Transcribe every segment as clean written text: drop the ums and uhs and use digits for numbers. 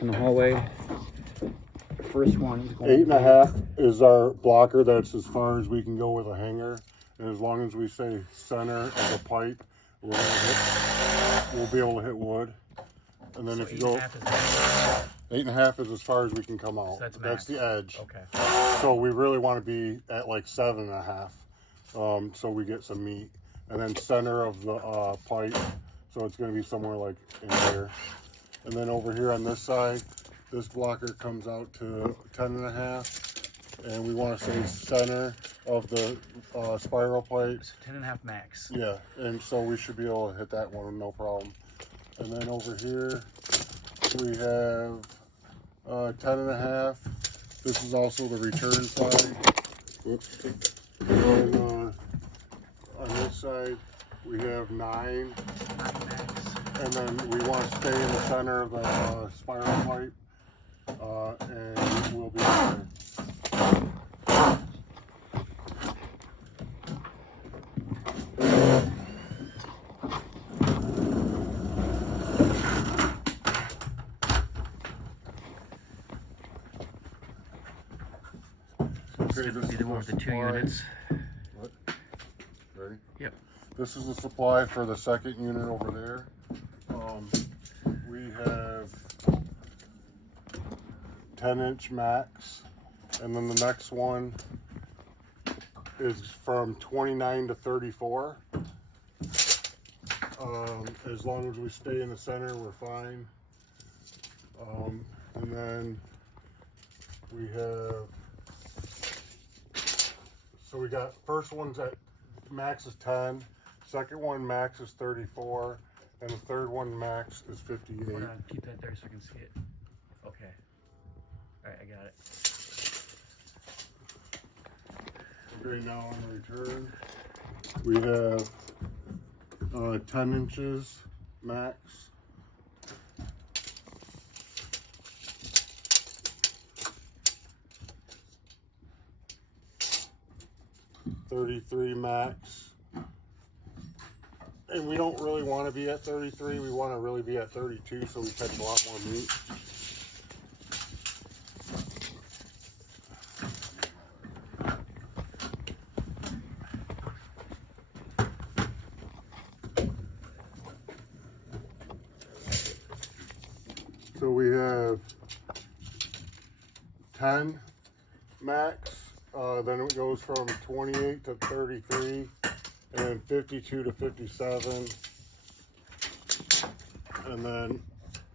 in the hallway. The first one is going 8.5 is our blocker. That's as far as we can go with a hanger. And as long as we say center of the pipe, we'll be able to hit wood. And then So if you go 8.5 is as far as we can come out. So that's the edge. Okay. So we really want to be at like 7.5, so we get some meat. And then center of the pipe, so it's going to be somewhere like in here. And then over here on this side, this blocker comes out to 10.5, and we want to say center of the spiral pipe. So 10.5 max. Yeah, and so we should be able to hit that one no problem. And then over here we have 10.5. This is also the return side. Whoops. And on this side we have 9. And then we want to stay in the center of the spiral pipe, and we'll be there. Okay, this is the one with the 2 units. What? Ready? Yep. This is the supply for the second unit over there. We have 10-inch max, and then the next one is from 29 to 34. As long as we stay in the center, we're fine. And then we have, so we got, first one's at max is 10, second one max is 34, and the third one max is 58. Hold on, keep that there so I can see it. Okay. Alright, I got it. Okay, now on the return, we have 10 inches max. .33 max, and we don't really want to be at 33. We want to really be at 32, so we catch a lot more meat. So we have 10 max. Then it goes from 28 to 33, and 52 to 57, and then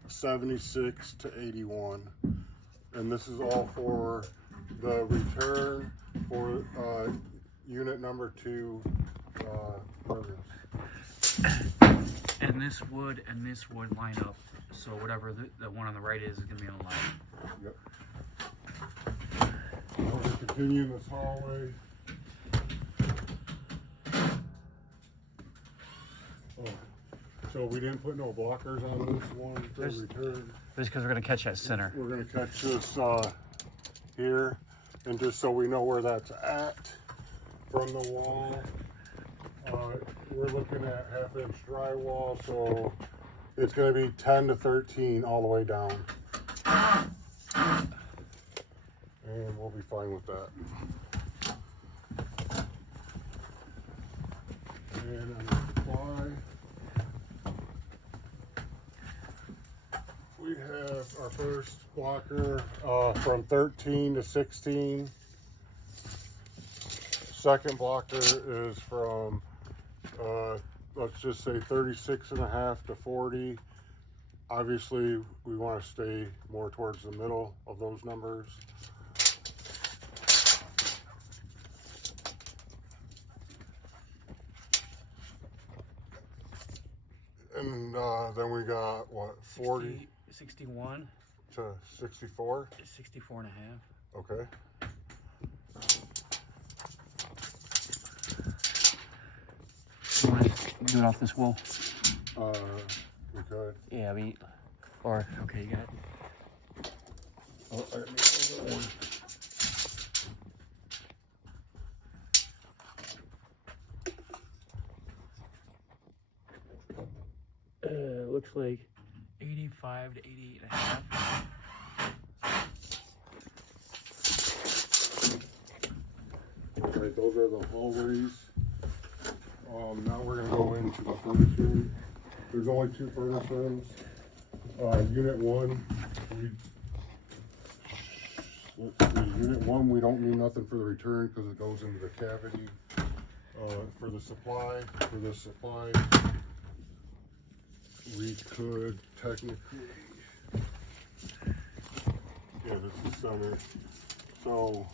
76 to 81. And this is all for the return for unit number 2 burgers. And this wood line up, so whatever the one on the right is going to be on the line. Yep. Now we continue in this hallway. Oh, so we didn't put no blockers on this one for return. Just because we're going to catch that center. We're going to catch this here, and just so we know where that's at from the wall. We're looking at 1/2-inch drywall, so it's going to be 10 to 13 all the way down. And we'll be fine with that. And on the supply, we have our first blocker from 13 to 16. Second blocker is from, let's just say 36.5 to 40. Obviously, we want to stay more towards the middle of those numbers. And then we got what, 40 61 to 64? 64.5. Okay. You want to do it off this wall? We could. Yeah, or okay, you got it. Oh, or maybe looks like 85 to 88.5. are the hallways. Now we're gonna go into the furnace room. There's only 2 furnace rooms. Unit 1, Unit 1, we don't need nothing for the return because it goes into the cavity. For the supply, we could technically, yeah, this is center. So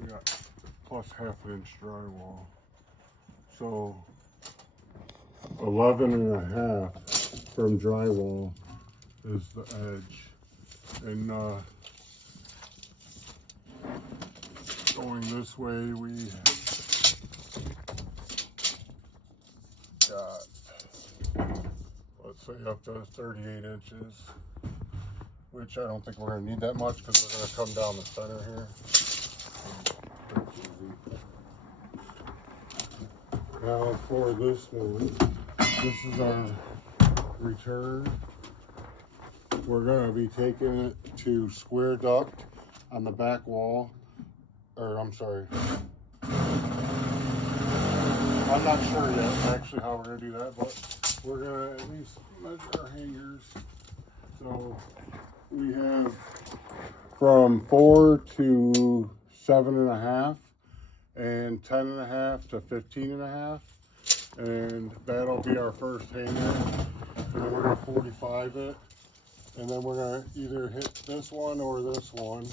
we got plus 1/2 inch drywall. So 11.5 from drywall is the edge, and going this way we got, let's say, up to 38 inches, which I don't think we're going to need that much because we're going to come down the center here. Now for this one, this is our return. We're going to be taking it to square duct on the back wall, or I'm sorry, I'm not sure yet actually how we're going to do that, but we're going to at least measure our hangers. So we have from 4 to 7.5 and 10.5 to 15.5, and that'll be our first hanger. And then we're going to 45 it, and then we're going to either hit this one or this one.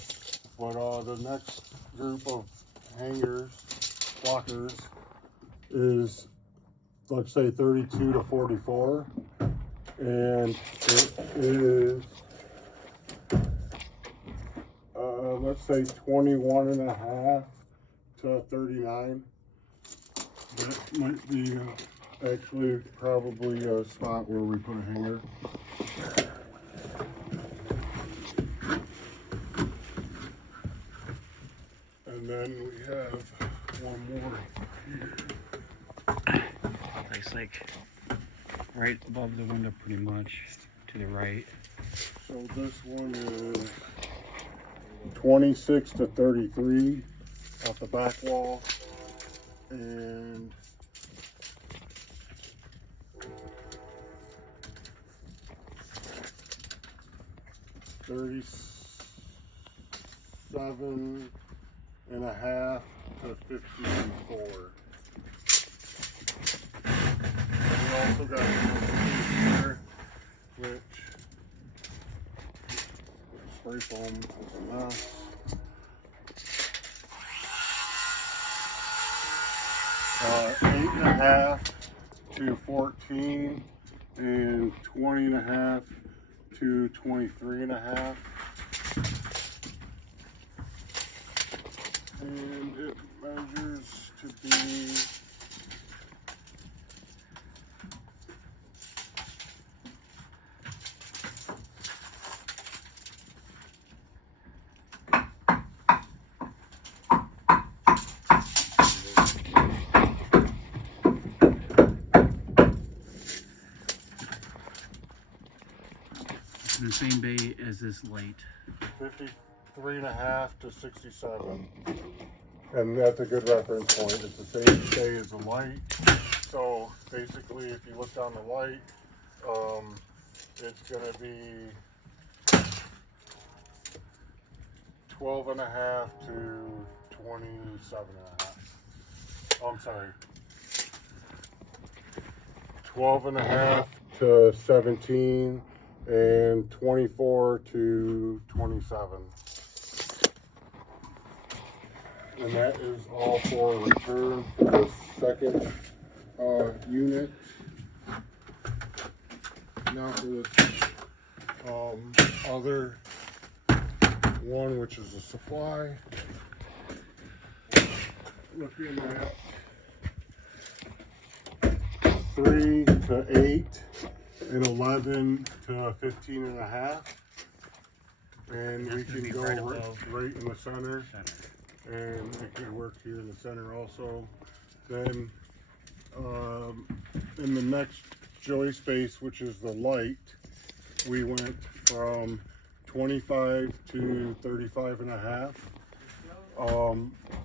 But the next group of hangers, blockers, is, let's say, 32 to 44, and it is let's say 21.5 to 39. That might be actually probably a spot where we put a hanger. And then we have one more here. It's like right above the window, pretty much to the right. So this one is 26 to 33 off the back wall, and $37.5 to 54. And we also got here, which spray foam is a mess. $8.5 to 14, and 20.5 to 23.5. And it measures to be in the same bay as this light. 53.5 to 67. And that's a good reference point. It's the same bay as the light. So basically, if you look down the light, it's going to be 12.5 to 27.5. Oh, I'm sorry. 12.5 to 17, and 24 to 27. And that is all for return for the second unit. Now for this other one, which is the supply. Looking at 3 to 8 and 11 to 15.5. And we can go right in the center. And it could work here in the center also. Then in the next joist base, which is the light, we went from 25 to 35 and a half.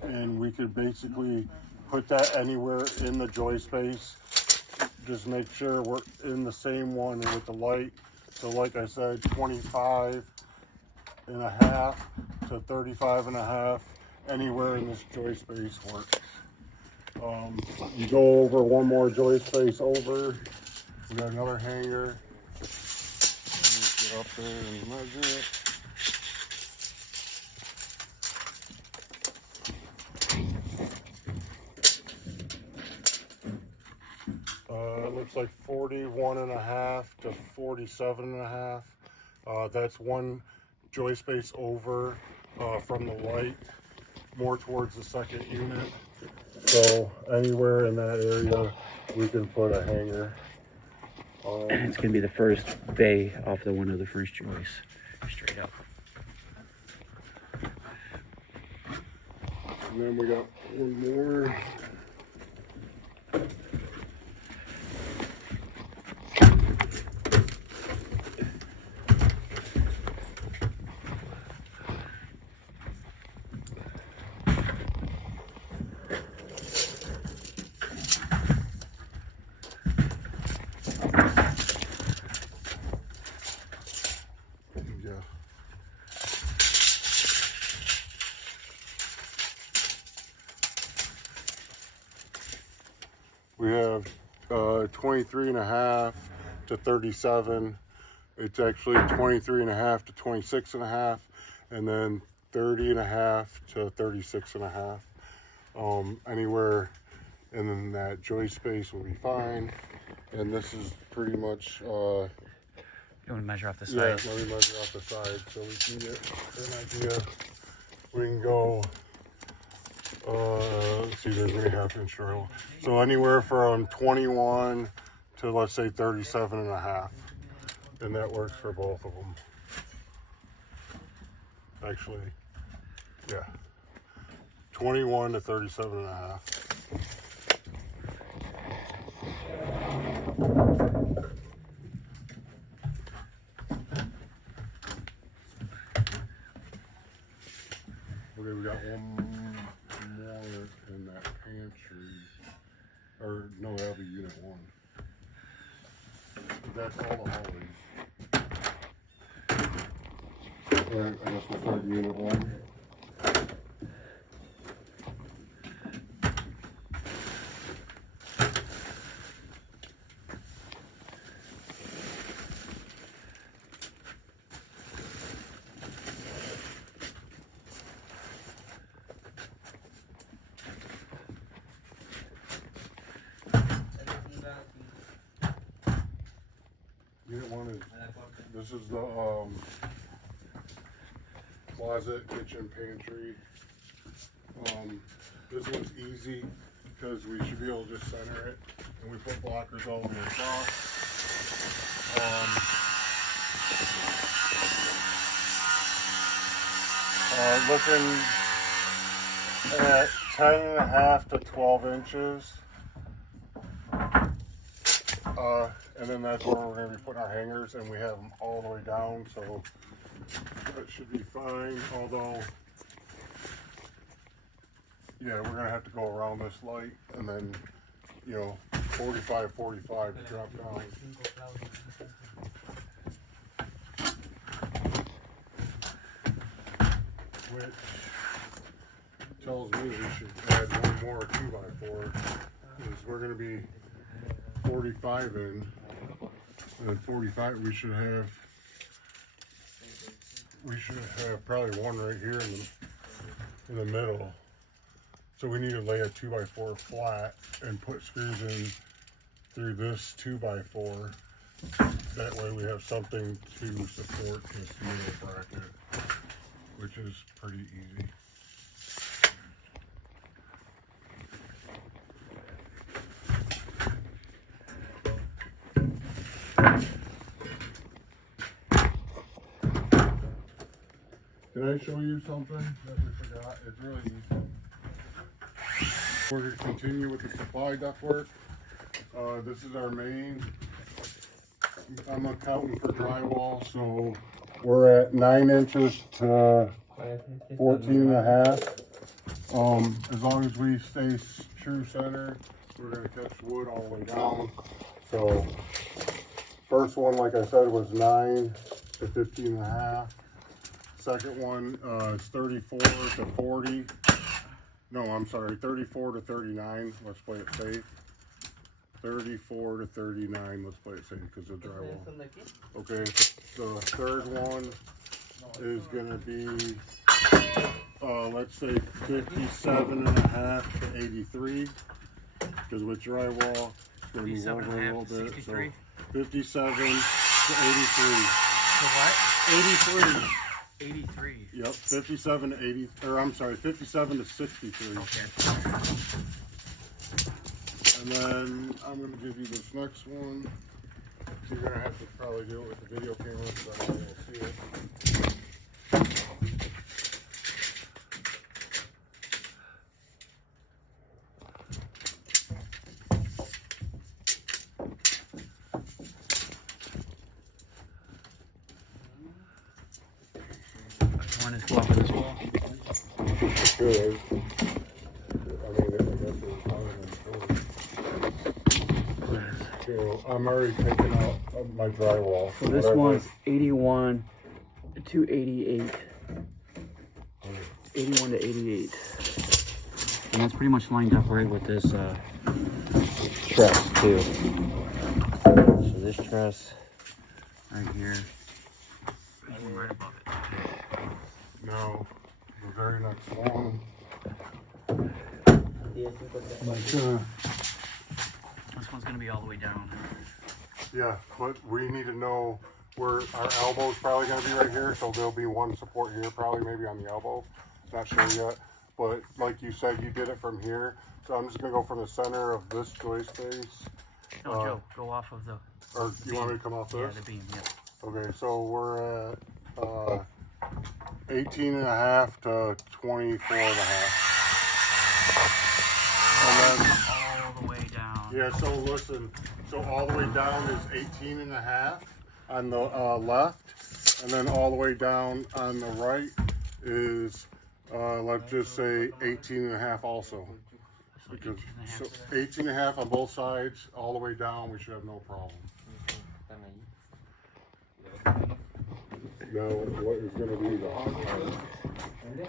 And we could basically put that anywhere in the joist base. Just make sure we're in the same one with the light. So like I said, 25 and a half to 35 and a half, anywhere in this joist base works. You go over one more joist base over, we got another hanger. Let me get up there and measure it. It looks like 41 and a half to 47 and a half. That's one joist base over from the light, more towards the second unit. So anywhere in that area, we can put a hanger. It's gonna be the first bay off the one of the first joists, straight up. And then we got one more. We have 23 and a half to 37. It's actually 23 and a half to 26 and a half, and then 30 and a half to 36 and a half. Anywhere in that joist space will be fine. And this is pretty much, You want to measure off the side? yeah, let me measure off the side so we can get an idea. We can go, let's see, there's a half-inch drill. So anywhere from 21 to, let's say, 37 and a half. And that works for both of them. Actually, yeah. 21 to 37 and a half. Okay, we got one more in that pantry. Or, no, that'll be unit 1. That's all the hallways. Alright, I guess we'll start unit 1. Unit 1 is, this is the closet, kitchen, pantry. This one's easy because we should be able to just center it, and we put blockers all the way across. Looking at 10 and a half to 12 inches. And then that's where we're going to be putting our hangers, and we have them all the way down, so that should be fine. Although, yeah, we're going to have to go around this light, and then, you know, 45 to drop down. Which tells me we should add one more 2x4, because we're going to be 45 in, and 45 we should have probably one right here in the middle. So we need to lay a 2x4 flat and put screws in through this 2x4. That way we have something to support this middle bracket, which is pretty easy. Can I show you something that we forgot? It's really easy. We're going to continue with the supply ductwork. This is our main. I'm accounting for drywall, so we're at 9 inches to 14 and a half. As long as we stay true center, we're gonna catch wood all the way down. So first one, like I said, was 9 to 15 and a half. Second one is 34 to 40. No, I'm sorry, 34 to 39. Let's play it safe. 34 to 39. Let's play it safe because of drywall. Okay, the third one is gonna be, let's say 57 and a half to 83. Because with drywall, it's gonna move over a little bit. 63. So 57 to 83. So what? 83. 83. Yep, 57 to 80, or I'm sorry, 57 to 63. Okay. And then I'm going to give you this next one. You're going to have to probably do it with the video camera because I don't want to see it. I want to go off of this wall. Good. I mean, I guess it was higher than 40. So I'm already taking out my drywall. So this one's 81 to 88. 81 to 88. And that's pretty much lined up right with this truss too. So this truss right here, even right above it. Now, the very next one. This one's gonna be all the way down. Yeah, but we need to know where our elbow's probably gonna be right here, so there'll be one support here, probably maybe on the elbow. Not sure yet, but like you said, you did it from here. So I'm just gonna go from the center of this joist face. No, Joe, go off of the. Or you want me to come off this? Yeah, the beam. Yeah. Okay, so we're at 18 and a half to 24 and a half. And then, all the way down. yeah, so listen, so all the way down is 18 and a half on the left, and then all the way down on the right is, let's just say 18 and a half also. Because, so 18 and a half on both sides, all the way down, we should have no problem. Now, what is going to be the hard part?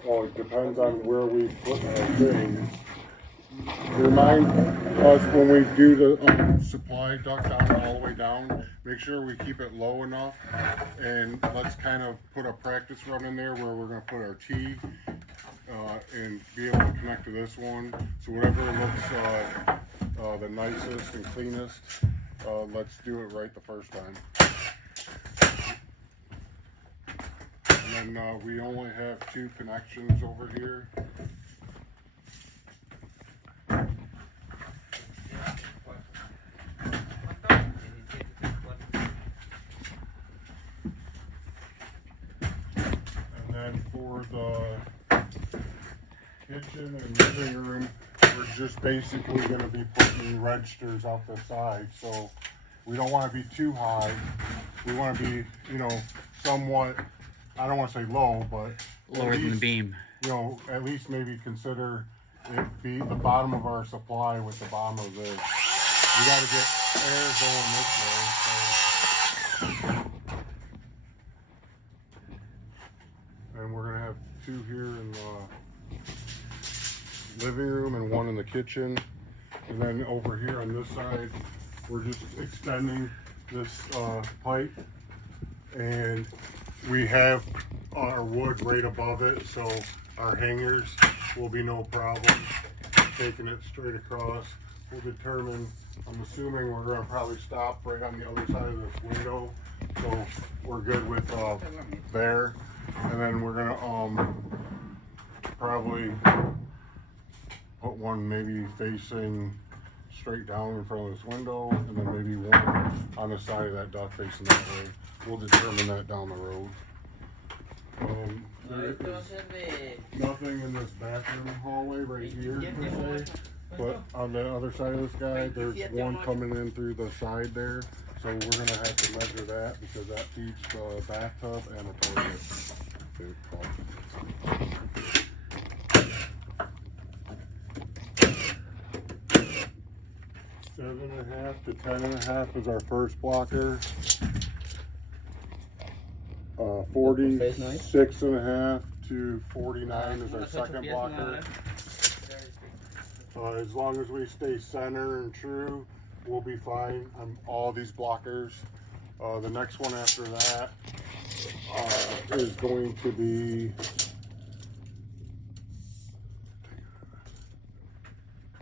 Oh, it depends on where we put our things. Remind us when we do the supply duct down all the way down, make sure we keep it low enough, and let's kind of put a practice run in there where we're going to put our T and be able to connect to this one. So whatever looks the nicest and cleanest, let's do it right the first time. And then we only have 2 connections over here. And then for the kitchen and living room, we're just basically going to be putting registers out the side. So we don't want to be too high. We want to be, somewhat, I don't want to say low, but Lower than the beam. At least maybe consider it be the bottom of our supply with the bottom of this. We got to get air going this way. So. And we're going to have 2 here in the living room and 1 in the kitchen. And then over here on this side, we're just extending this pipe. And we have our wood right above it, so our hangers will be no problem. Taking it straight across, we'll determine, I'm assuming we're going to probably stop right on the other side of this window, so we're good with there. And then we're going to probably put one maybe facing straight down in front of this window, and then maybe one on the side of that duct facing that way. We'll determine that down the road. There is nothing in this bathroom hallway right here per se. But on the other side of this guy, there's one coming in through the side there. So we're gonna have to measure that because that feeds the bathtub and a toilet. Okay, cool. 7.5 to 10.5 is our first blocker. 46.5 to 49 is our second blocker. As long as we stay center and true, we'll be fine on all these blockers. The next one after that is going to be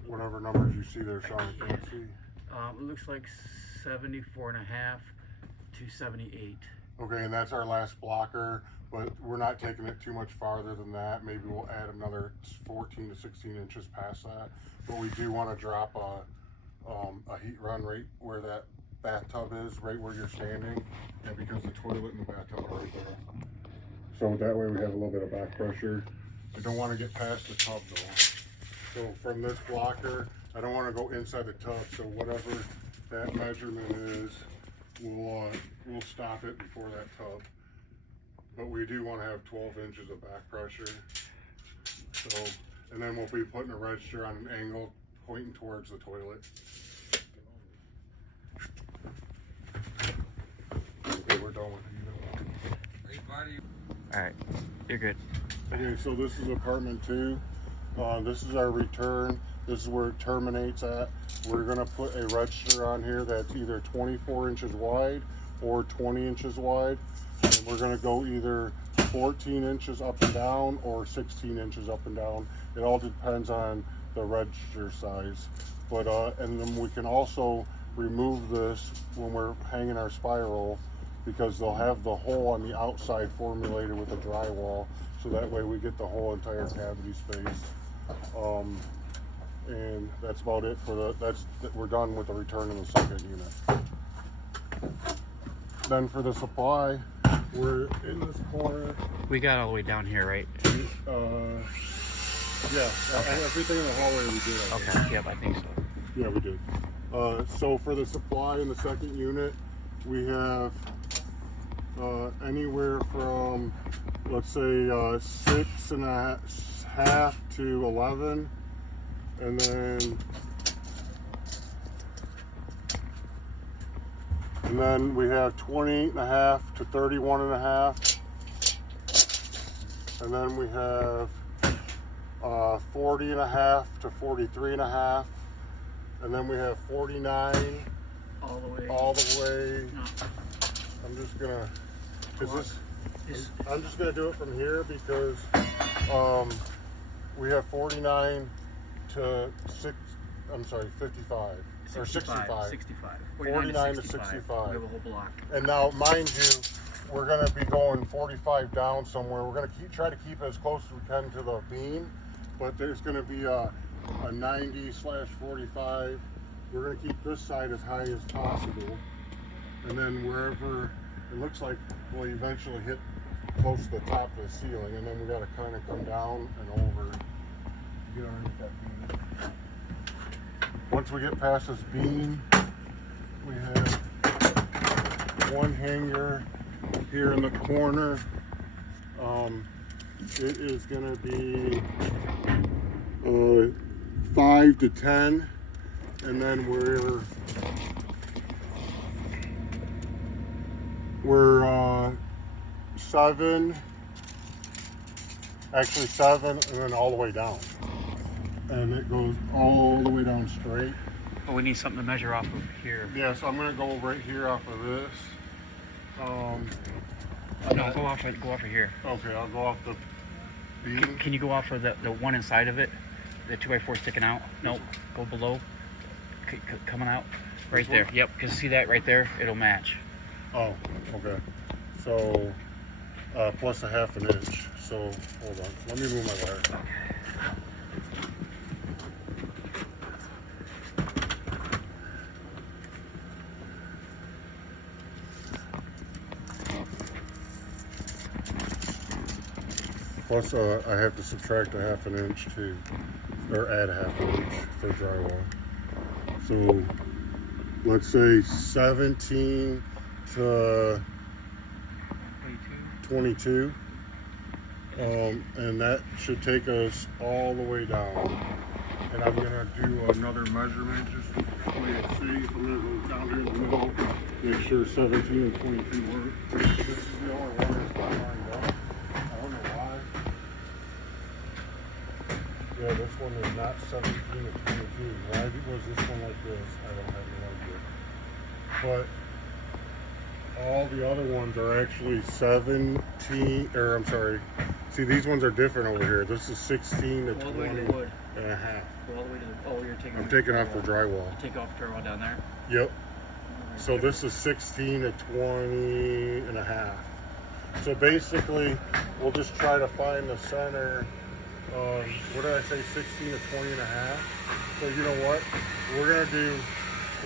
whatever numbers you see there, Sean. I can't see. It looks like 74.5 to 78. Okay, and that's our last blocker, but we're not taking it too much farther than that. Maybe we'll add another 14 to 16 inches past that. But we do want to drop a heat run right where that bathtub is, right where you're standing, and because the toilet and the bathtub are right there. So that way we have a little bit of back pressure. I don't want to get past the tub though. So from this blocker, I don't want to go inside the tub. So whatever that measurement is, we'll stop it before that tub. But we do want to have 12 inches of back pressure. So, and then we'll be putting a register on an angle pointing towards the toilet. Okay, we're done with it. All right, you're good. Okay, so this is apartment 2. This is our return. This is where it terminates at. We're gonna put a register on here that's either 24 inches wide or 20 inches wide. And we're gonna go either 14 inches up and down or 16 inches up and down. It all depends on the register size. But and then we can also remove this when we're hanging our spiral, because they'll have the hole on the outside formulated with a drywall, so that way we get the whole entire cavity space. And that's about it for we're done with the return in the second unit. Then for the supply, we're in this corner. We got all the way down here, right? Yeah, everything in the hallway we did. Okay, yep, I think so. Yeah, we did. So for the supply in the second unit, we have anywhere from, let's say, 6.5 to 11, and then we have 28.5 to 31.5, and then we have 40.5 to 43.5, and then we have 49 All the way. all the way. No. I'm just gonna, I'm just gonna do it from here because we have 49 to 55 or 65. 49 to 65. We have a whole block. And now, mind you, we're gonna be going 45 down somewhere. We're gonna try to keep as close as we can to the beam, but there's gonna be a 90/45. We're gonna keep this side as high as possible, and then wherever it looks like we'll eventually hit close to the top of the ceiling, and then we gotta kind of come down and over to get underneath that beam. Once we get past this beam, we have one hanger here in the corner. It is gonna be 5 to 10, and then we're 7, actually 7, and then all the way down. And it goes all the way down straight. But we need something to measure off of here. Yeah, so I'm gonna go right here off of this. No, go off of here. Okay, I'll go off the beam. Can you go off of the one inside of it? The 2x4 sticking out? No, go below. Coming out. Right there. Yep, because see that right there? It'll match. Oh, okay. So, plus 1/2 inch. So, hold on. Let me move my wire. Plus, I have to subtract 1/2 inch too. or add half an inch for drywall. So let's say 17 to 22. And that should take us all the way down. And I'm gonna do another measurement just to play it safe. I'm gonna go down here in the middle, make sure 17 and 22 work. This is the only one that's not lined up. I don't know why. Yeah, this one is not 17 and 22. Why was this one like this? I don't have no idea. But all the other ones are actually 17, or I'm sorry. See, these ones are different over here. This is 16 to 20 and a half. All the way to the, oh, you're taking. I'm taking off the drywall. Take off drywall down there. Yep. So this is 16 to 20 and a half. So basically, we'll just try to find the center. What did I say? 16 to 20 and a half. So you know what? We're gonna do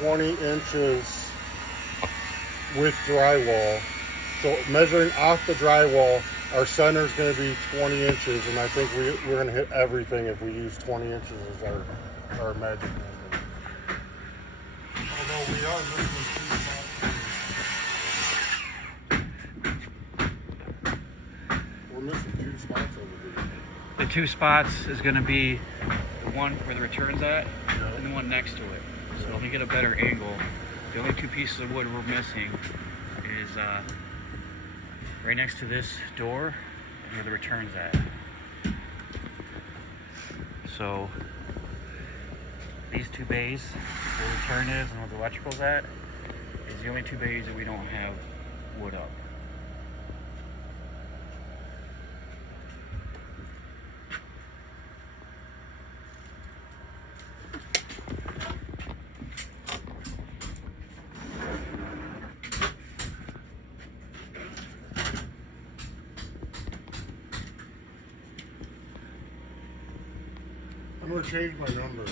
20 inches with drywall. So measuring off the drywall, our center is going to be 20 inches, and I think we're going to hit everything if we use 20 inches as our magic number. Although we are missing 2 spots. We're missing 2 spots over here. The 2 spots is going to be the one where the return's at, Yeah. and the one next to it. So let me get a better angle. The only 2 pieces of wood we're missing is right next to this door and where the return's at. So these 2 bays, where the return is and where the electrical's at, is the only 2 bays that we don't have wood up. I'm going to change my number.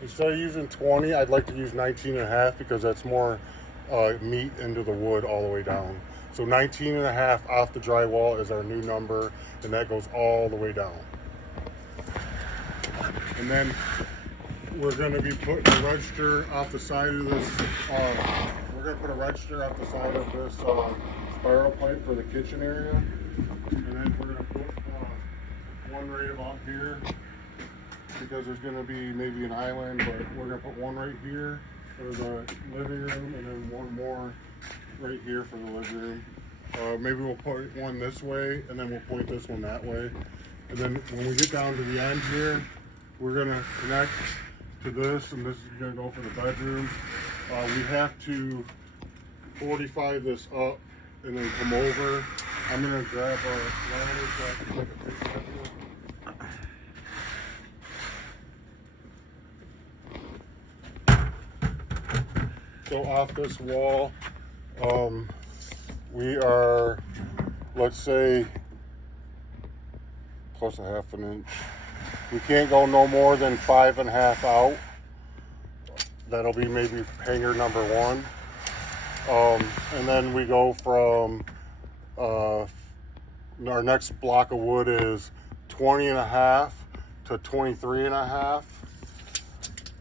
Instead of using 20, I'd like to use 19 and a half because that's more meat into the wood all the way down. So 19 and a half off the drywall is our new number, and that goes all the way down. And then we're going to be putting a register off the side of this. We're going to put a register off the side of this spiral pipe for the kitchen area. And then we're going to put one right about here, because there's going to be maybe an island, but we're going to put one right here for the living room, and then one more right here for the living room. Maybe we'll put one this way, and then we'll point this one that way. And then when we get down to the end here, we're going to connect to this, and this is going to go for the bedroom. We have to 45 this up and then come over. I'm going to grab a ladder so I can take a picture of it. So off this wall, we are, let's say, plus a half an inch. We can't go no more than 5.5 out. That'll be maybe hanger number 1. And then we go from, our next block of wood is 20 and a half to 23 and a half.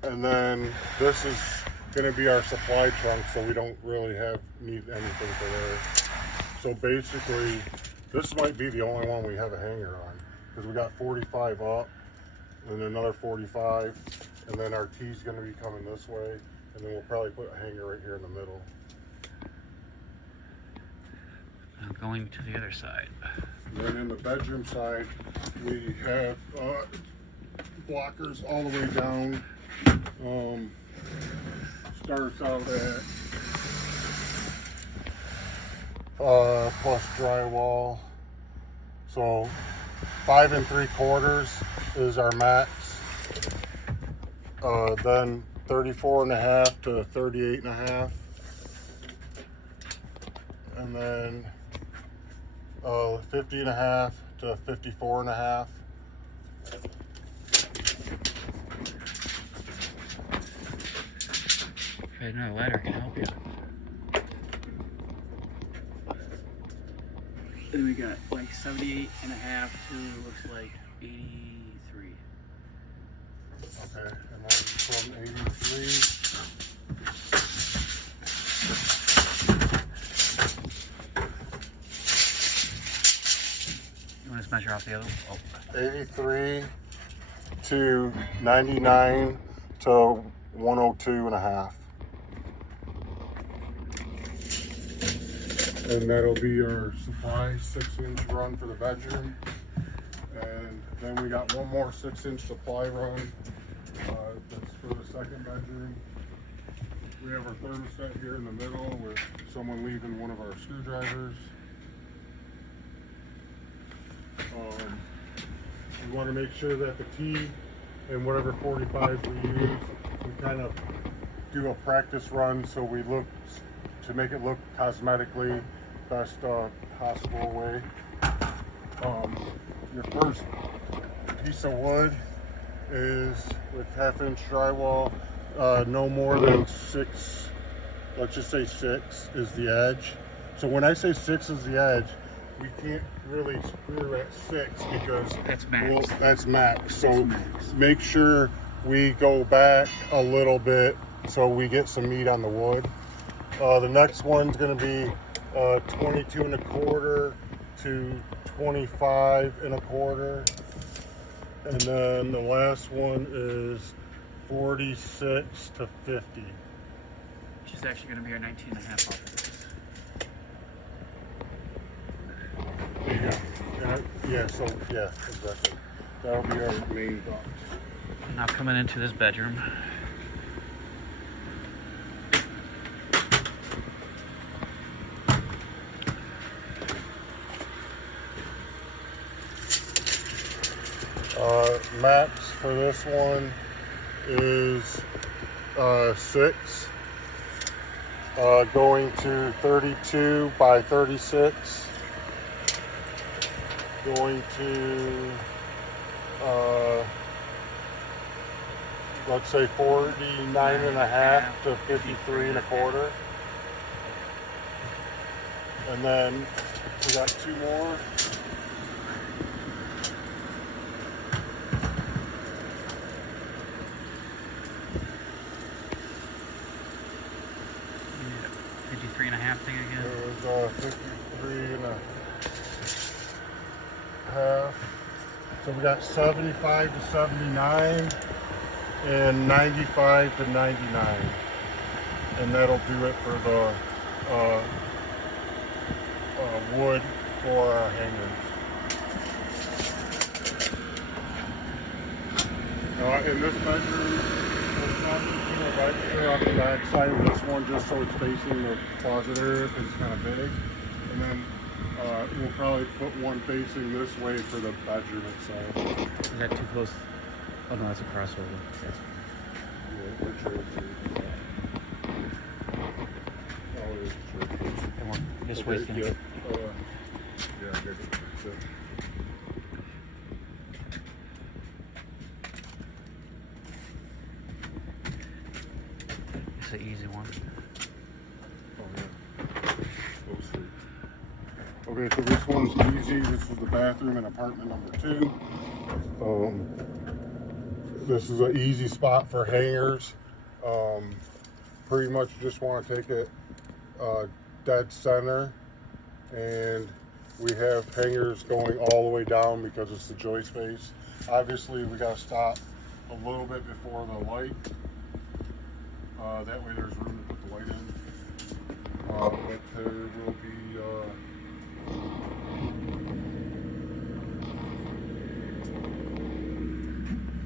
And then this is going to be our supply trunk, so we don't really need anything for there. So basically, this might be the only one we have a hanger on, because we got 45 up and another 45, and then our T's going to be coming this way, and then we'll probably put a hanger right here in the middle. I'm going to the other side. And then in the bedroom side, we have blockers all the way down. Starts out at plus drywall. So 5 3/4 is our max. Then 34 and a half to 38 and a half. And then 50 and a half to 54 and a half. Okay, another ladder can help you. Then we got like 78 and a half to looks like 83. Okay, and then from 83. You want to measure off the other one? Oh. 83 to 99 to 102 and a half. And that'll be our supply 6-inch run for the bedroom. And then we got one more 6-inch supply run. That's for the second bedroom. We have our thermostat here in the middle with someone leaving one of our screwdrivers. We want to make sure that the T and whatever 45s we use, we kind of do a practice run so we look to make it look cosmetically best possible way. Your first piece of wood is with 1/2-inch drywall, no more than 6, let's just say 6 is the edge. So when I say 6 is the edge, we can't really screw at 6 because That's max. That's max. So That's max. make sure we go back a little bit so we get some meat on the wood. The next one's going to be 22 1/4 to 25 1/4, and then the last one is 46 to 50. Which is actually going to be our 19 and a half off of this. There you go. Yeah, exactly. That'll be our main box. Now coming into this bedroom. Max for this one is 6, going to 32 by 36, going to let's say 49 and a half to 53 1/4, and then we got 2 more. Yeah, 53 and a half thing again. It was 53 and a half. So we got 75 to 79 and 95 to 99. And that'll do it for the wood for our hangers. In this bedroom, we'll probably do a register off the back side of this one just so it's facing the closet area because it's kind of big. And then we'll probably put one facing this way for the bedroom itself. Is that too close? Oh no, that's a crossover. That's... Yeah, for sure. Oh, it is sure. This way's gonna yeah. get... Yeah, I got it. So, It's an easy one. oh, yeah. Those three. Okay, so this one's easy. This is the bathroom in apartment number 2. This is an easy spot for hangers. Pretty much just want to take it dead center, and we have hangers going all the way down because it's the joist face. Obviously, we got to stop a little bit before the light. That way there's room to put the light in. But there will be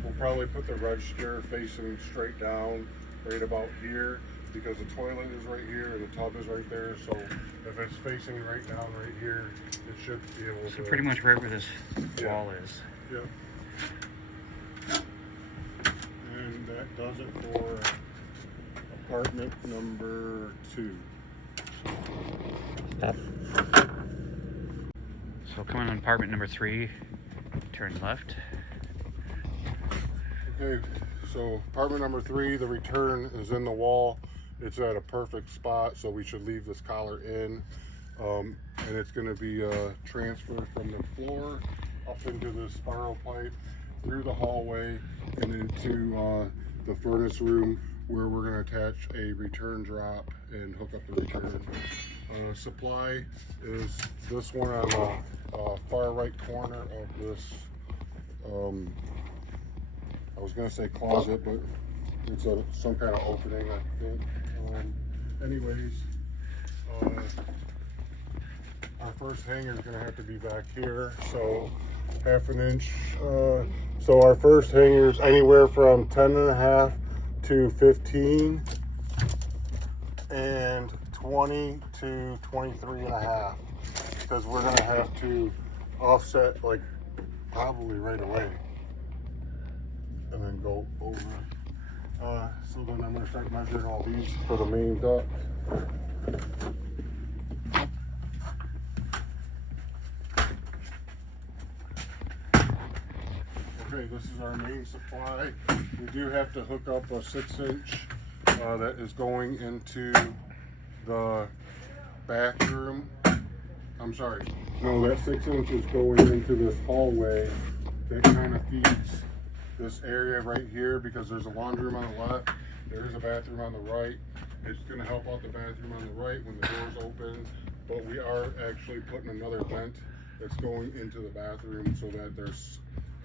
we'll probably put the register facing straight down right about here because the toilet is right here and the tub is right there. So if it's facing right down right here, it should be able to. So pretty much right where this Yeah. wall is. Yep. And that does it for apartment number 2. Stop. So coming on apartment number 3, turn left. Okay, so apartment number 3, the return is in the wall. It's at a perfect spot, so we should leave this collar in. And it's going to be transferred from the floor up into the spiral pipe. through the hallway and into the furnace room, where we're going to attach a return drop and hook up the return. Supply is this one on the far right corner of this, I was going to say closet, but it's some kind of opening, I think. Anyways, our first hanger is going to have to be back here, so 1/2 inch. So our first hanger is anywhere from 10.5 to 15 and 20 to 23.5, because we're going to have to offset like probably right away and then go over. So then I'm going to start measuring all these for the main duct. Okay, this is our main supply. We do have to hook up a 6-inch that is going into the bathroom. I'm sorry. No, that 6-inch is going into this hallway that kind of feeds this area right here, because there's a laundry room on the left, there is a bathroom on the right. It's going to help out the bathroom on the right when the door's open, but we are actually putting another vent that's going into the bathroom so that there's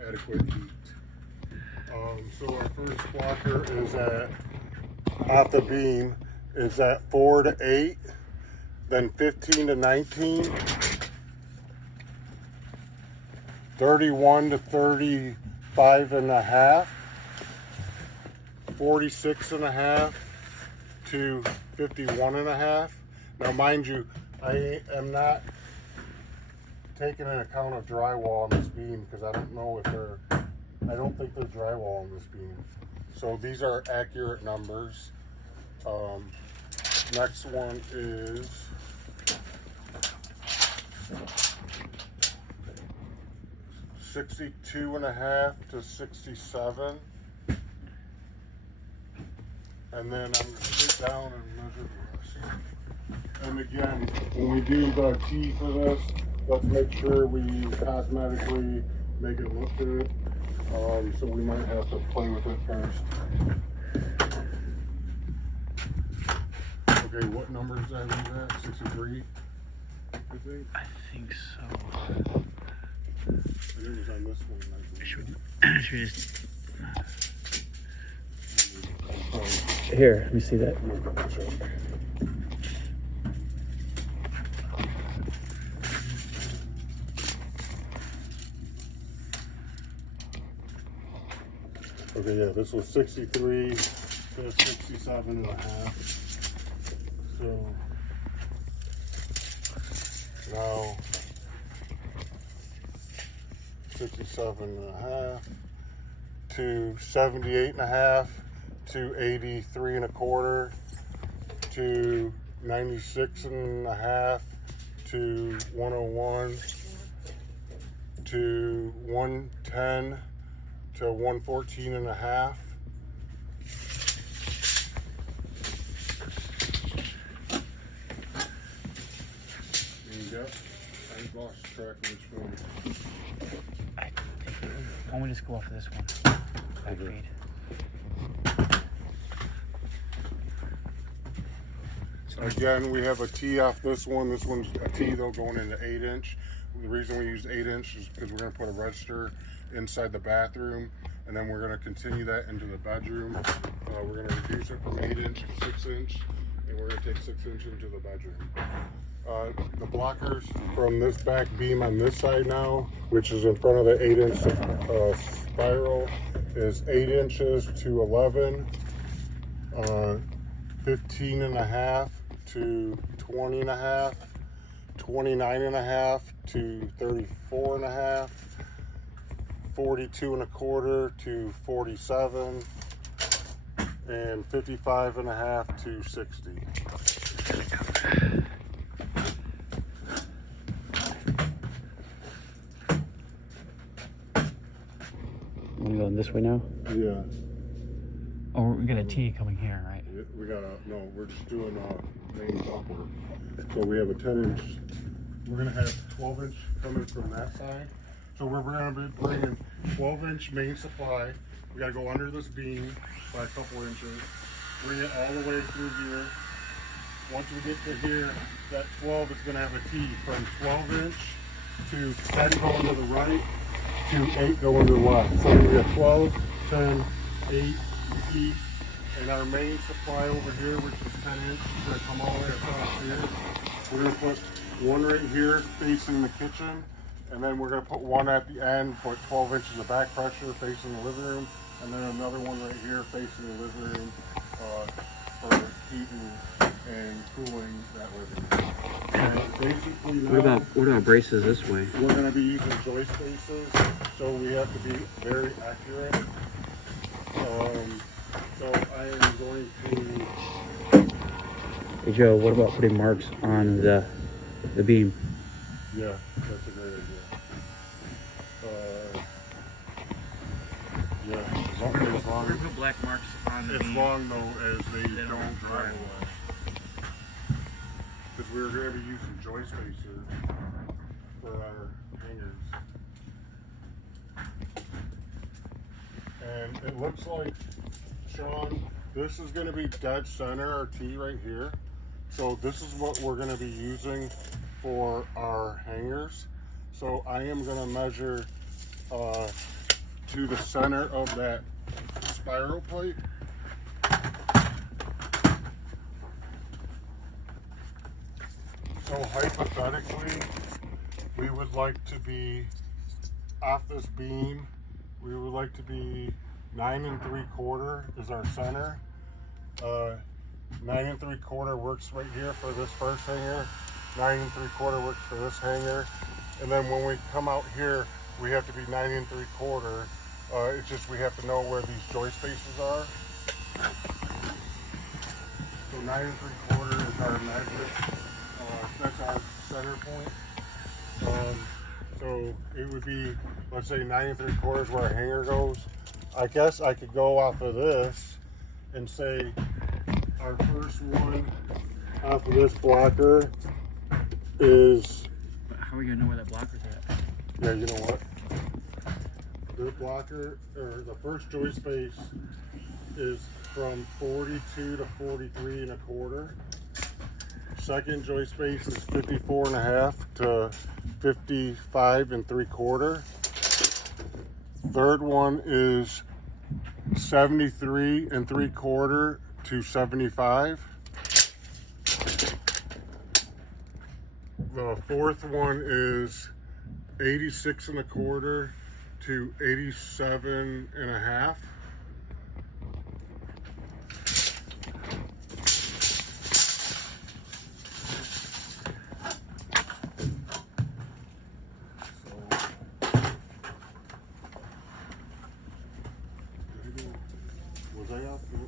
adequate heat. So our first blocker is off the beam is at 4 to 8, then 15 to 19, 31 to 35.5, 46.5 to 51.5. Now, mind you, I am not taking into account of drywall on this beam, because I don't know if I don't think there's drywall on this beam. So these are accurate numbers. Next one is 62.5 to 67. And then I'm going to get down and measure the rest. And again, when we do the T for this, let's make sure we cosmetically make it look good. So we might have to play with it first. Okay, what number is that in that? 63, I think? I think so. I think it was on this one. Should we just... Here, let me see that. Okay, yeah, this was 63 to 67.5. So now 67.5 to 78.5 to 83.25 to 96.5 to 101 to 110 to 114.5. I lost track of which one. I think why don't we just go off of this one? Back feed. Again, we have a T off this one. This one's a T though going into 8-inch. The reason we used 8-inch is because we're going to put a register inside the bathroom, and then we're going to continue that into the bedroom. We're going to reduce it from 8-inch to 6-inch, and we're going to take 6-inch into the bedroom. The blockers from this back beam on this side now, which is in front of the 8-inch spiral, is 8 inches to 11, 15.5 to 20.5, 29.5 to 34.5, 42.25 to 47, and 55.5 to 60. Want to go this way now? Yeah. Oh, we got a T coming here, right? We got no, we're just doing main upward. So we have a 10-inch, we're going to have 12-inch coming from that side. So we're going to be bringing 12-inch main supply. We gotta go under this beam by a couple inches. Bring it all the way through here. Once we get to here, that 12 is gonna have a T from 12-inch to 10 going to the right to 8 going to the left. So we got 12, 10, 8, T. And our main supply over here, which is 10 inch, is gonna come all the way across here. We're gonna put one right here facing the kitchen, and then we're gonna put one at the end, put 12 inches of back pressure facing the living room, and then another one right here facing the living room for heating and cooling that living room. And basically now, What about braces this way? we're gonna be using joist bases, so we have to be very accurate. So I am going to, Hey Joe, what about putting marks on the beam? yeah, that's a great idea. Yeah, as long We're gonna put black marks on the as beam. long though as they They don't don't drive drive away. Because we're going to be using joist spacers for our hangers. And it looks like, Sean, this is going to be dead center, our T right here. So this is what we're going to be using for our hangers. So I am going to measure to the center of that spiral plate. So hypothetically, we would like to be off this beam. We would like to be 9 3/4 is our center. 9 3/4 works right here for this first hanger. 9 3/4 works for this hanger. And then when we come out here, we have to be 9 3/4. It's just we have to know where these joist spaces are. So 9 3/4 is our measure. That's our center point. So it would be, let's say 9 3/4 is where our hanger goes. I guess I could go off of this and say our first one off of this blocker is, How are we gonna know where that blocker's at? yeah, you know what? The blocker, or the first joist space is from 42 to 43 1/4. Second joist space is 54 1/2 to 55 3/4. Third one is 73 3/4 to 75. The fourth one is 86 1/4 to 87 1/2.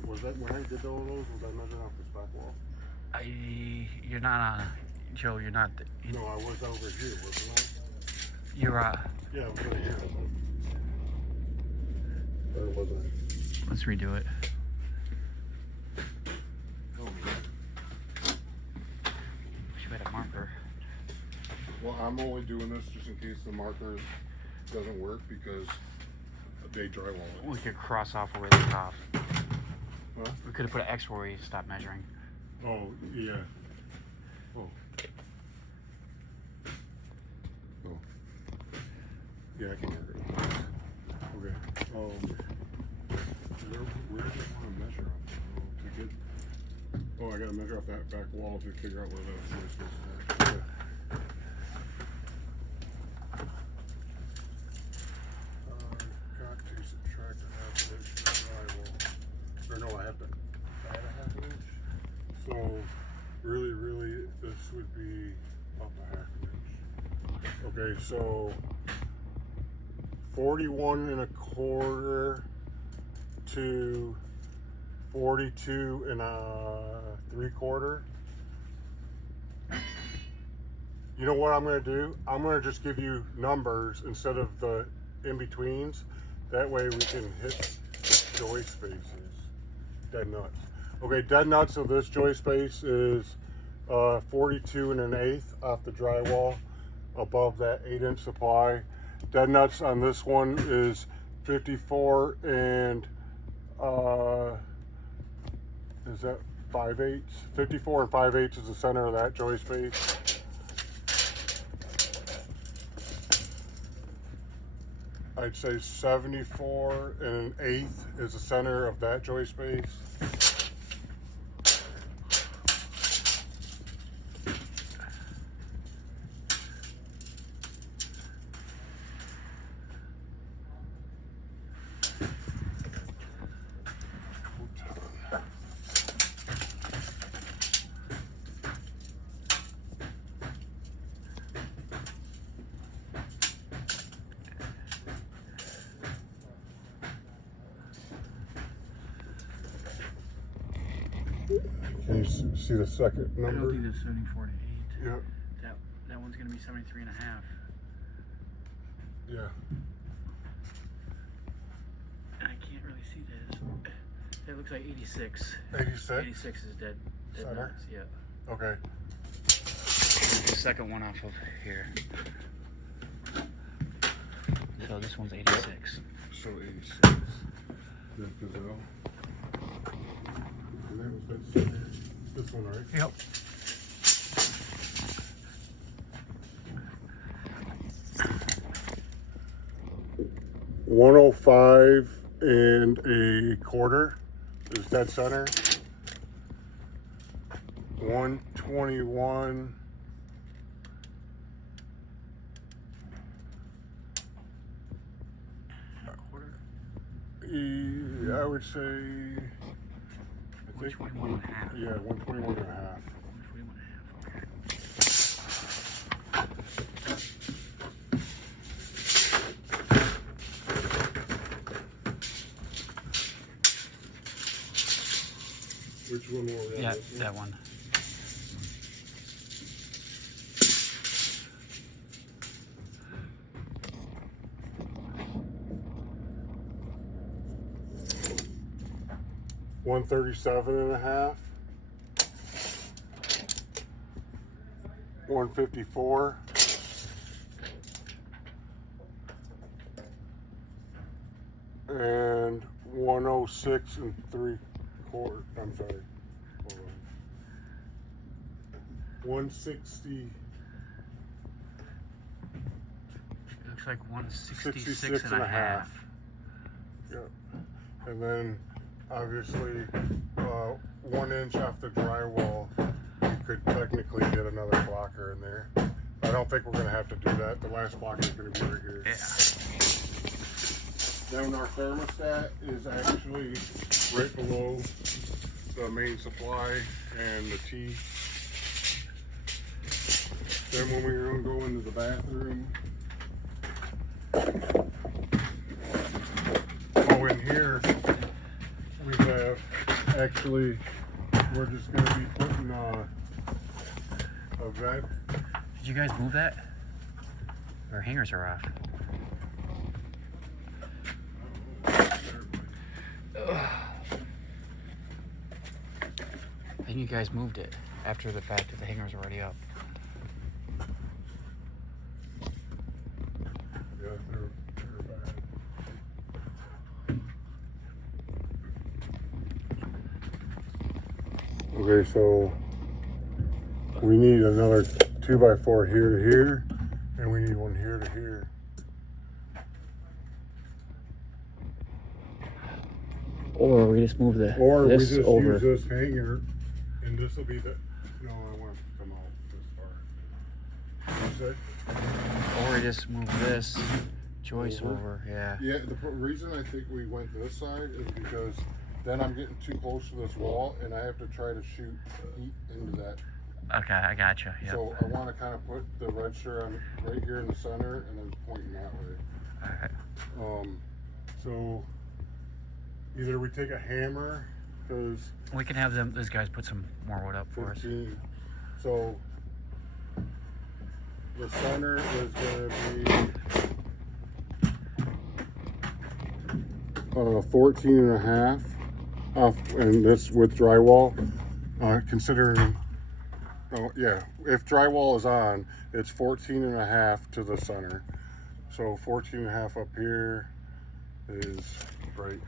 Was that when I did all those? Was I measuring off this back wall? You're not on, Joe. You're not. No, I was over here, wasn't You're I? Yeah, I was over here. Or was I? Let's redo it. Oh, Should have had a marker. well, I'm only doing this just in case the marker doesn't work because they drywall it. We could cross off where they stop. Huh? We could have put an X where we stop measuring. Oh, yeah. Oh. Oh. Yeah, I can mark it. Okay. Where do I want to measure off to get? Oh, I gotta measure off that back wall to figure out where the joist space is. Okay. Got to subtract a half inch from the drywall. Or no, I have to add a half inch. So really, this would be up a half inch. Okay, so 41 1/4 to 42 3/4. You know what I'm going to do? I'm going to just give you numbers instead of the in-betweens. That way we can hit the joist spaces. Dead nuts. Okay, dead nuts of this joist space is 42 1/8 off the drywall above that 8-inch supply. Dead nuts on this one is 54 and is that 5/8? 54 and 5/8 is the center of that joist base. I'd say 74 and 1/8 is the center of that joist base. Can you see the second I don't number? think that's 74 to 8. Yeah, That one's gonna be 73 and a half. yeah. I can't really see this. It looks like 86. 86? 86 is dead Center? nuts, yeah. Okay. The second one off of here. So this one's 86. So 86. Jeff Gazelle. And that was that center. This one, right? Yep. $105 and a quarter is dead center. 121. Quarter. I would say. I think 121 and a half. Yeah, 121 and a half. 121 and a half, okay. Which one were we on? Yeah, This one? that one. $137 and a half. 154. And 106 and 3/4. I'm sorry. Hold on. 160. It looks like 166 66 and a half. Yeah. And then obviously 1 inch off the drywall, you could technically get another blocker in there. I don't think we're gonna have to do that. The last blocker is gonna be right here. Yeah. Then our thermostat is actually right below the main supply and the T. Then when we're gonna go into the bathroom, in here we have actually, we're just gonna be putting a vent. Did you guys move that? Our hangers are off. I think you guys moved it after the fact that the hangers were already up. Yeah, they're bad. Okay, so we need another 2x4 here to here, and we need one here to here. Or we just move the Or we this just over. use this hanger, and this will be the. No, I want it to come out this far. You said? Or we just move this joist Over? over. Yeah. Yeah, the reason I think we went this side is because then I'm getting too close to this wall, and I have to try to shoot heat into that. Okay, I gotcha. Yep. So I want to kind of put the register on right here in the center, and then pointing that way. All right. So either we take a hammer, because We can have them. Those guys put some more wood up for us. 15. So the center is going to be 14 and a half off, and this with drywall. Considering, oh yeah, if drywall is on, it's 14 and a half to the center. So 14 and a half up here is right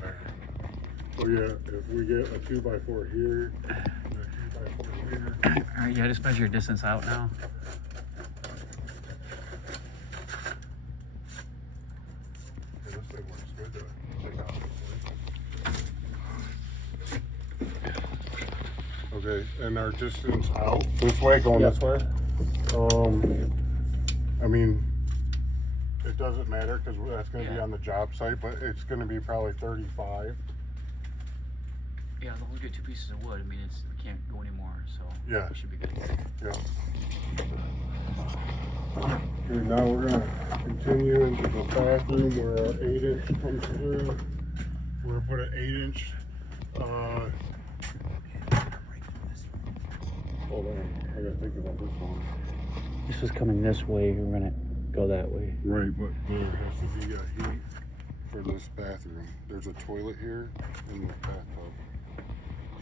there. So yeah, if we get a 2x4 here, and a 2x4 here. All right, yeah, just measure your distance out now. Yeah, this thing works good to take out. Okay, and our distance out this way, going this way. I mean, it doesn't matter because that's going to be on the job site, but it's going to be probably 35. Yeah, as long as we get 2 pieces of wood, I mean, we can't go anymore, so Yeah. we should be good. Yeah. Okay, now we're going to continue into the bathroom where our 8-inch comes through. We're going to put an 8-inch. Hold on, I got to think about this one. This was coming this way, we're gonna go that way. Right, but there has to be a heat for this bathroom. There's a toilet here in the bathtub.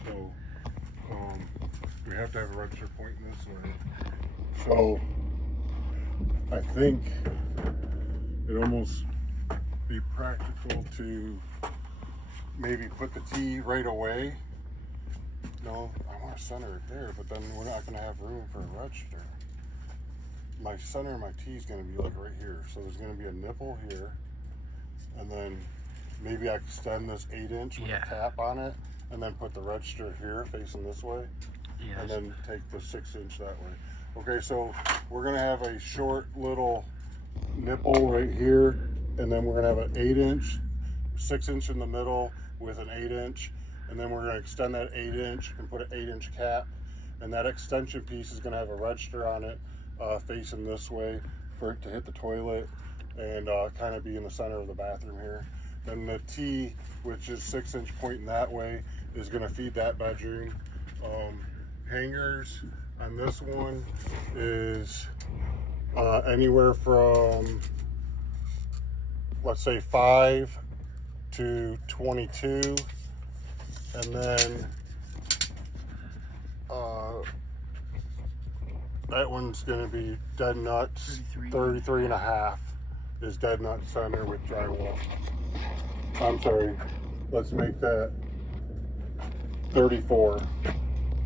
So, we have to have a register point in this way. So, I think it almost be practical to maybe put the T right away. No, I want to center it there, but then we're not going to have room for a register. My center of my T is going to be like right here. So there's going to be a nipple here. And then maybe I extend this 8-inch with a cap on it and then put the register here facing this way. Yeah. And then take the 6-inch that way. Okay, so we're going to have a short little nipple right here. And then we're going to have an 8-inch, 6-inch in the middle with an 8-inch. And then we're going to extend that 8-inch and put an 8-inch cap. And that extension piece is going to have a register on it facing this way for it to hit the toilet and kind of be in the center of the bathroom here. Then the T, which is 6-inch pointing that way, is going to feed that bedroom. Hangers on this one is anywhere from, let's say, 5 to 22. And then that one's going to be dead nuts. 33 and a half is dead nut center with drywall. I'm sorry, let's make that 34.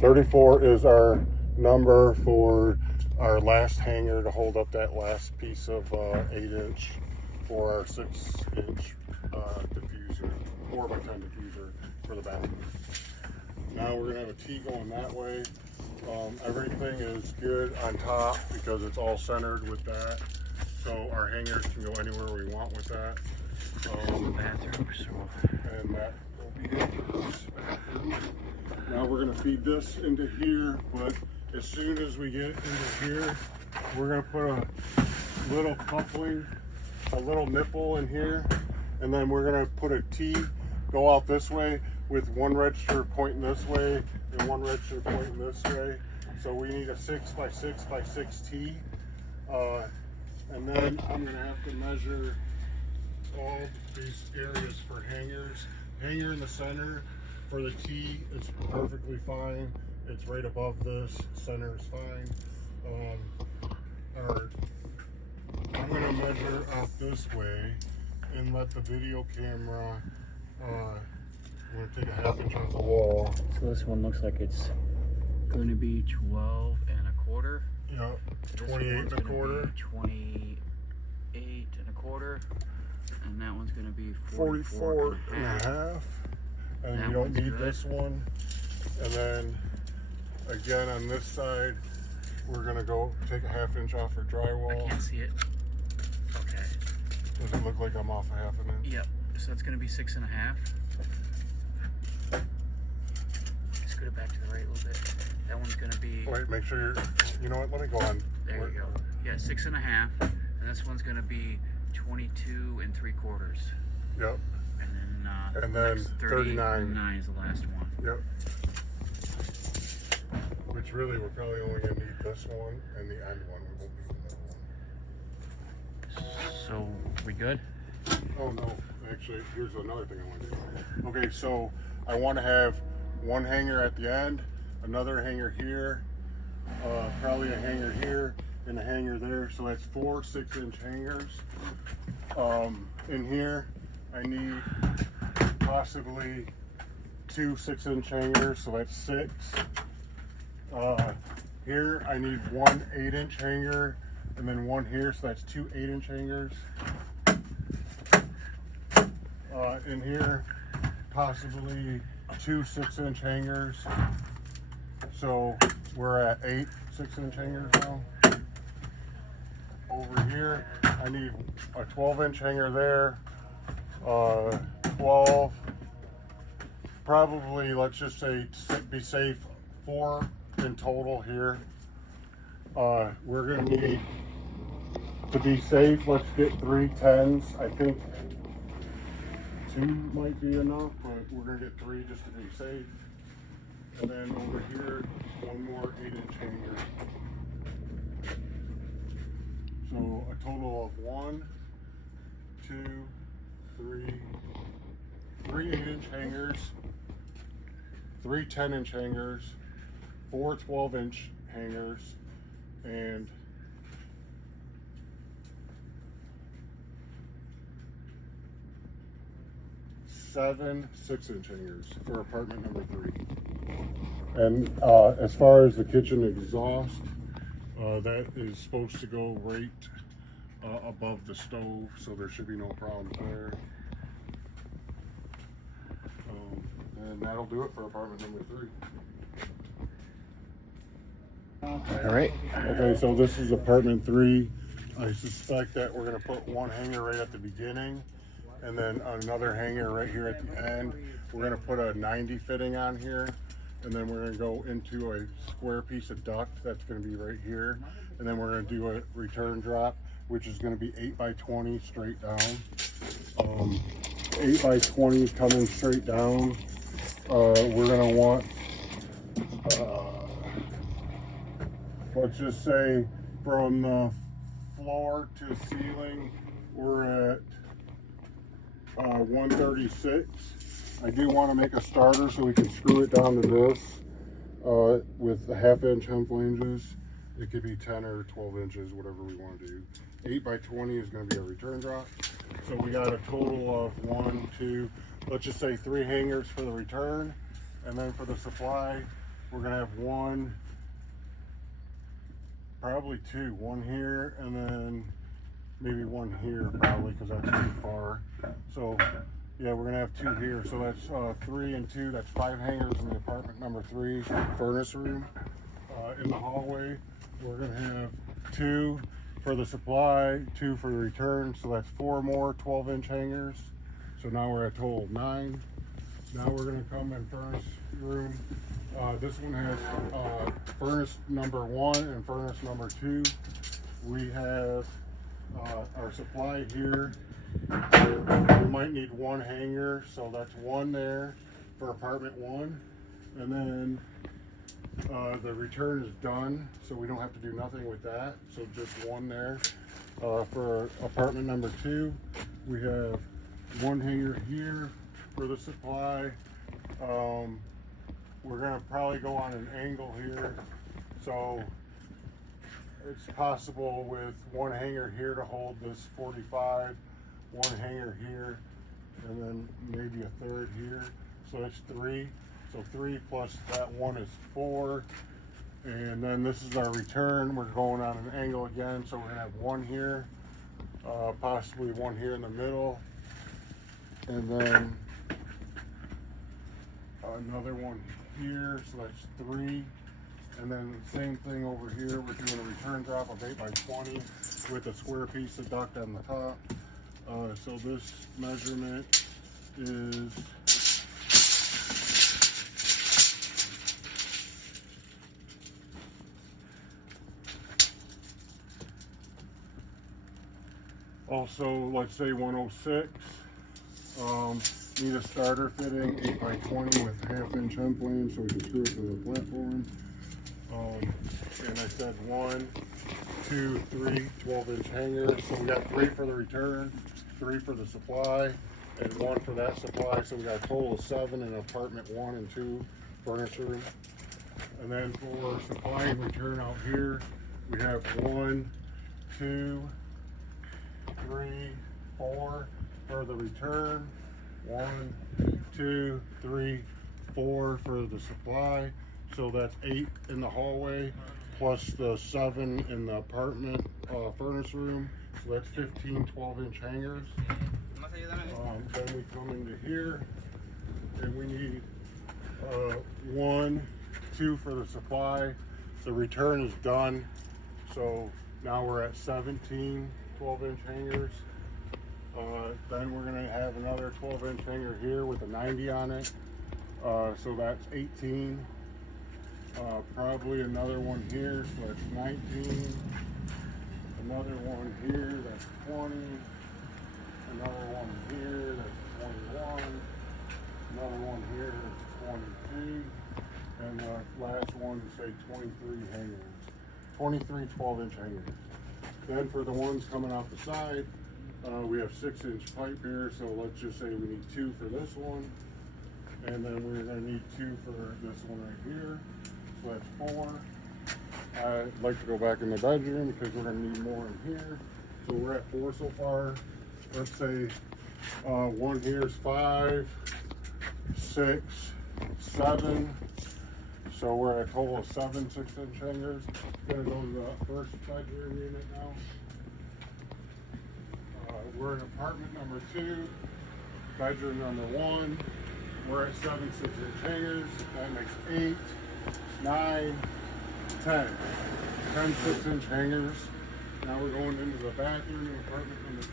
34 is our number for our last hanger to hold up that last piece of 8-inch for our 6-inch diffuser, 4x10 diffuser for the bathroom. Now we're gonna have a T going that way. Everything is good on top because it's all centered with that. So our hangers can go anywhere we want with that. Bathroom, And that will be it for this bathroom. Now we're gonna feed this into here, but as soon as we get into here, we're gonna put a little coupling, a little nipple in here, and then we're gonna put a T go out this way with one register pointing this way and one register pointing this way. So we need a 6x6x6 T. And then I'm gonna have to measure all these areas for hangers. Hanger in the center for the T is perfectly fine. It's right above this. Center is fine. I'm gonna measure out this way and let the video camera. I'm gonna take a 1/2 inch off the wall. So this one looks like it's going to be 12 and a quarter. Yeah, This 28 one's and a gonna quarter. be 28 and a quarter. And that one's going to be 44 and a half. And That you don't one's need good. this one. And then again on this side, we're gonna go take a 1/2 inch off for I drywall. can't see it. Okay. Does it look like I'm off a 1/2 inch? Yep. So that's going to be 6.5. Scoot it back to the right a little bit. That one's going to be. Wait, make sure you know what, let me go on. There you go. Yeah, 6.5. And this one's going to be 22 and 3/4. Yep, And then, And then next 39. 39 is the last one. yep. Which really, we're probably only gonna need this one and the end one. We won't need the middle one. So we good? Oh no, actually, here's another thing I want to do. Okay, so I want to have one hanger at the end, another hanger here, probably a hanger here, and a hanger there. So that's 4 6-inch hangers. In here, I need possibly 2 6-inch hangers, so that's 6. Here I need 1 8-inch hanger, and then 1 here, so that's 2 8-inch hangers. In here, possibly 2 6-inch hangers. So we're at 8 6-inch hangers now. Over here, I need a 12-inch hanger there. 12, probably, let's just say, to be safe, 4 in total here. We're gonna need, to be safe, let's get 3 10s. I think 2 might be enough, but we're gonna get 3 just to be safe. And then over here, 1 more 8-inch hanger. So a total of 1, 2, 3, 3 8-inch hangers, 3 10-inch hangers, 4 12-inch hangers, and 7 6-inch hangers for apartment number 3. And as far as the kitchen exhaust, that is supposed to go right above the stove, so there should be no problem there. And that'll do it for apartment number 3. All right. Okay, so this is apartment 3. I suspect that we're gonna put 1 hanger right at the beginning, and then another hanger right here at the end. We're gonna put a 90 fitting on here, and then we're gonna go into a square piece of duct that's gonna be right here, and then we're gonna do a return drop, which is gonna be 8 by 20 straight down. 8 by 20 coming straight down. We're gonna want, let's just say from the floor to ceiling, we're at 136. I do want to make a starter so we can screw it down to this with the 1/2-inch hem flanges. It could be 10 or 12 inches, whatever we want to do. 8 by 20 is going to be a return drop. So we got a total of 1, 2, let's just say 3 hangers for the return. And then for the supply, we're going to have 1, probably 2. 1 here, and then maybe 1 here probably, because that's too far. So yeah, we're gonna have 2 here. So that's 3 and 2. That's 5 hangers in the apartment number 3 furnace room. In the hallway, we're gonna have 2 for the supply, 2 for the return. So that's 4 more 12-inch hangers. So now we're at a total of 9. Now we're gonna come in furnace room. This one has furnace number 1 and furnace number 2. We have our supply here. We might need 1 hanger, so that's 1 there for apartment 1. And then the return is done, so we don't have to do nothing with that. So just 1 there. For apartment number 2, we have 1 hanger here for the supply. We're gonna probably go on an angle here, so it's possible with 1 hanger here to hold this 45, 1 hanger here, and then maybe a 3rd here. So that's 3. So 3 plus that 1 is 4. And then this is our return. We're going on an angle again, so we're gonna have 1 here, possibly 1 here in the middle, and then another 1 here. So that's 3. And then the same thing over here, we're doing a return drop of 8 by 20 with a square piece of duct on the top. So this measurement is also, let's say 106. Need a starter fitting 8 by 20 with 1/2-inch hem plane so we can screw it to the platform. And I said 1, 2, 3 12-inch hangers. So we got 3 for the return, 3 for the supply, and 1 for that supply. So we got a total of 7 in apartment 1 and 2 furniture. And then for supply and return out here, We have 1, 2, 3, 4 for the return. 1, 2, 3, 4 for the supply. So that's 8 in the hallway, plus the 7 in the apartment furnace room. So that's 15 12-inch hangers. Then we come into here, and we need 1, 2 for the supply. The return is done, so now we're at 17 12-inch hangers. Then we're gonna have another 12-inch hanger here with a 90 on it. So that's 18. Probably another one here, so that's 19. Another one here, that's 20. Another one here, that's 21. Another one here, that's 22. And the last one is say 23 hangers. 23 12-inch hangers. Then for the ones coming off the side, we have 6-inch pipe here, so let's just say we need 2 for this one. And then we're gonna need 2 for this one right here. So that's 4. I'd like to go back in the bedroom because we're gonna need more in here. So we're at 4 so far. Let's say one here is 5, 6, 7. So we're at a total of 7 6-inch hangers. Gonna go to the first bedroom unit now. We're in apartment number 2, bedroom number 1. We're at 7 6-inch hangers. That makes 8, 9, 10. 10 6-inch hangers. Now we're going into the bathroom in apartment number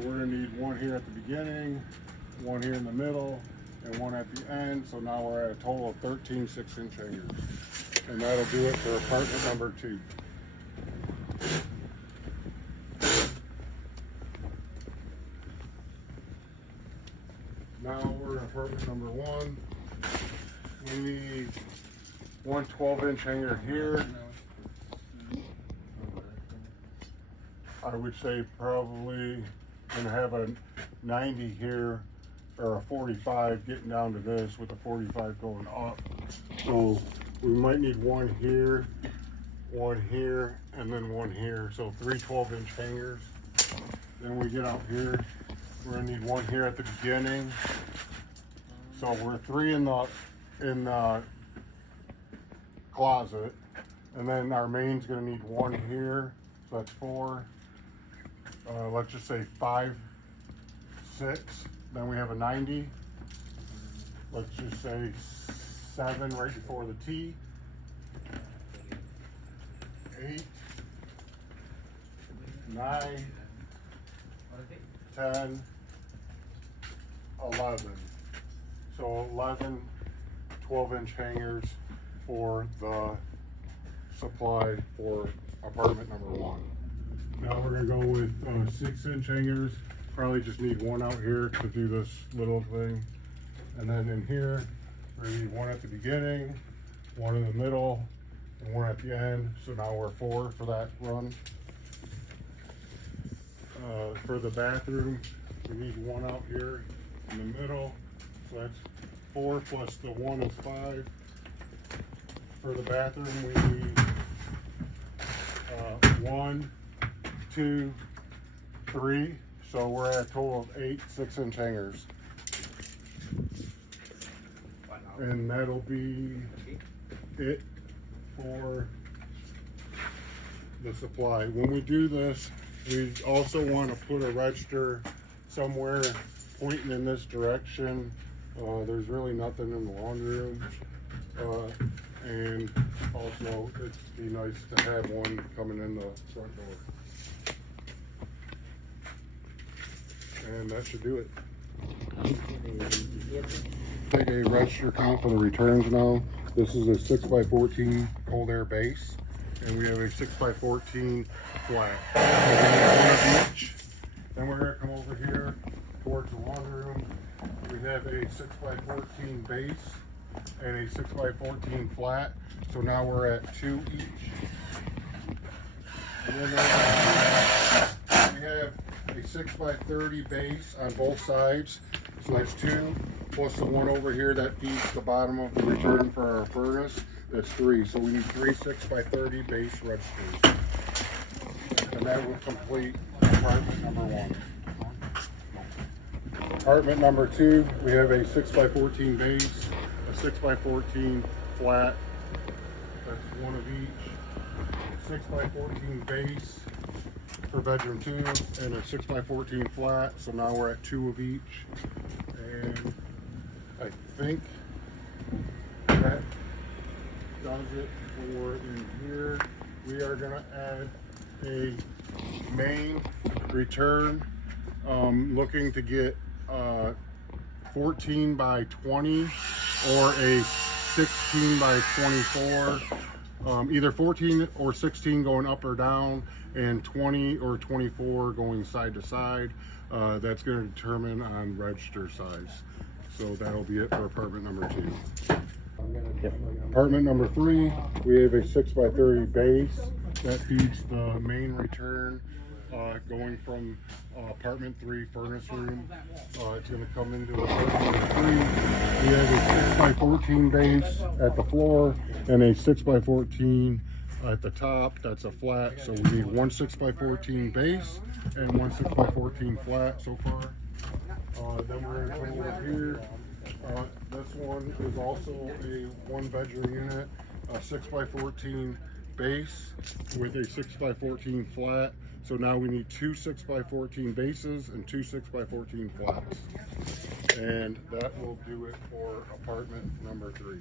2. We're gonna need 1 here at the beginning, 1 here in the middle, and 1 at the end. So now we're at a total of 13 6-inch hangers. And that'll do it for apartment number 2. Now we're in apartment number 1. We need 1 12-inch hanger here. I would say probably gonna have a 90 here or a 45 getting down to this with a 45 going up. So we might need 1 here, 1 here, and then 1 here. So 3 12-inch hangers. Then we get out here. We're gonna need 1 here at the beginning. So we're 3 in the closet, and then our main's gonna need 1 here. So that's 4. Let's just say 5, 6. Then we have a 90. Let's just say 7 right before the T. 8, 9, 10, 11. So 11 12-inch hangers for the supply for apartment number 1. Now we're gonna go with 6-inch hangers. Probably just need 1 out here to do this little thing. And then in here, we're gonna need 1 at the beginning, 1 in the middle, and 1 at the end. So now we're 4 for that run. For the bathroom, we need 1 out here in the middle. So that's 4 plus the 1 is 5. For the bathroom, we need 1, 2, 3. So we're at a total of 8 6-inch hangers. And that'll be it for the supply. When we do this, we also want to put a register somewhere pointing in this direction. There's really nothing in the laundry room. And also it'd be nice to have one coming in the front door. And that should do it. Take a register count for the returns now. This is a 6x14 cold air base, and we have a 6x14 flat. So we need 1 of each. Then we're gonna come over here towards the laundry room. We have a 6x14 base and a 6x14 flat. So now we're at 2 each. And then we have a 6x30 base on both sides. So that's 2, plus the 1 over here that feeds the bottom of the return for our furnace. That's 3. So we need 3 6x30 base registers. And that will complete apartment number 1. Apartment number 2, we have a 6x14 base, a 6x14 flat. That's 1 of each. 6x14 base for bedroom 2, and a 6x14 flat. So now we're at 2 of each. And I think that does it for in here. We are gonna add a main return. Looking to get 14 by 20 or a 16 by 24. Either 14 or 16 going up or down, and 20 or 24 going side to side. That's going to determine on register size. So that'll be it for apartment number 2. Apartment number 3, we have a 6x30 base that feeds the main return. Going from apartment 3 furnace room, it's going to come into apartment number 3. We have a 6x14 base at the floor and a 6x14 at the top. That's a flat, so we need 1 6x14 base and 1 6x14 flat so far. Then we're going to come over here. This one is also a 1-bedroom unit, a 6x14 base with a 6x14 flat. So now we need 2 6x14 bases and 2 6x14 flats. And that will do it for apartment number 3.